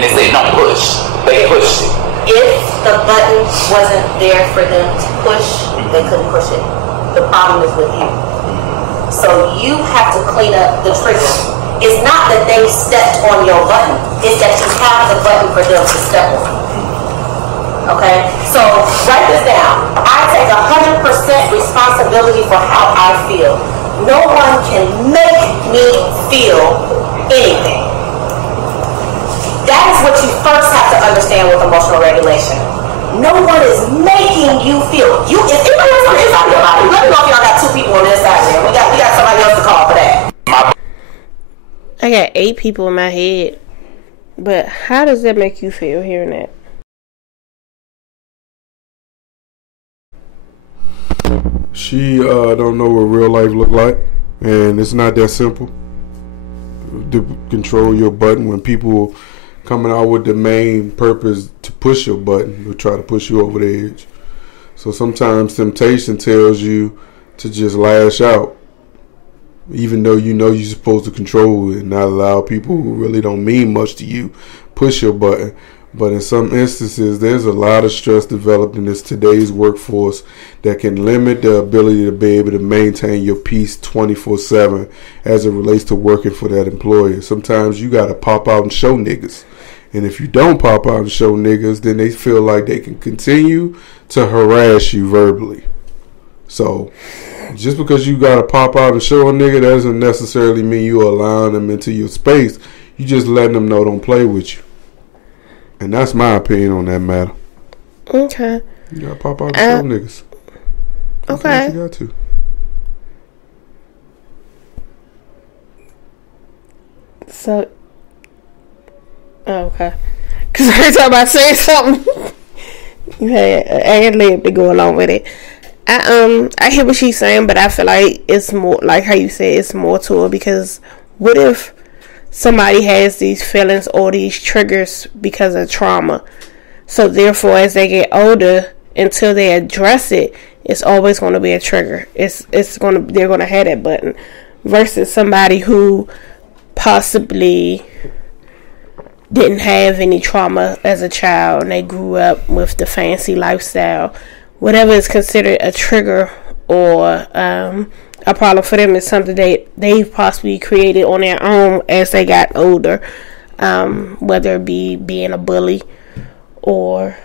and they say don't push. They pushed it. If the button wasn't there for them to push, they couldn't push it. The problem is with you. So you have to clean up the trigger. It's not that they stepped on your button. It's that you have the button for them to step on. Okay? So write this down. I take 100% responsibility for how I feel. No one can make me feel anything. That is what you first have to understand with emotional regulation. No one is making you feel. If anybody's on the inside of your body, let me know if y'all got 2 people on this side there. We got somebody else to call for that. I got 8 people in my head. But how does that make you feel hearing that? She don't know what real life look like, and it's not that simple to control your button when people coming out with the main purpose to push your button or try to push you over the edge. So sometimes temptation tells you to just lash out, even though you know you're supposed to control it and not allow people who really don't mean much to you push your button. But in some instances, there's a lot of stress developed in today's workforce that can limit the ability to be able to maintain your peace 24/7 as it relates to working for that employer. Sometimes you got to pop out and show niggas. And if you don't pop out and show niggas, then they feel like they can continue to harass you verbally. So just because you got to pop out and show a nigga, that doesn't necessarily mean you allowing them into your space. You just letting them know don't play with you. And that's my opinion on that matter. Okay. You gotta pop out and show niggas. Okay. You got to. So, okay. Because every time I say something, you had an ad lib to go along with it. I hear what she's saying, but I feel like it's more, like how you say, it's more to it. Because what if somebody has these feelings or these triggers because of trauma? So therefore, as they get older, until they address it, it's always going to be a trigger. They're going to have that button. Versus somebody who possibly didn't have any trauma as a child and they grew up with the fancy lifestyle. Whatever is considered a trigger or a problem for them is something they possibly created on their own as they got older, whether it be being a bully or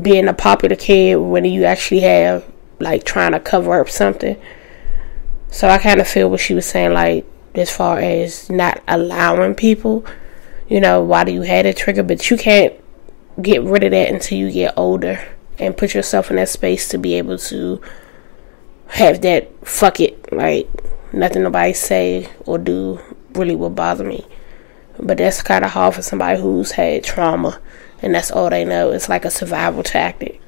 being a popular kid when you actually have like trying to cover up something. So I kind of feel what she was saying, like as far as not allowing people, why do you have a trigger? But you can't get rid of that until you get older and put yourself in that space to be able to have that fuck it, like nothing nobody say or do really will bother me. But that's kind of hard for somebody who's had trauma and that's all they know. It's like a survival tactic.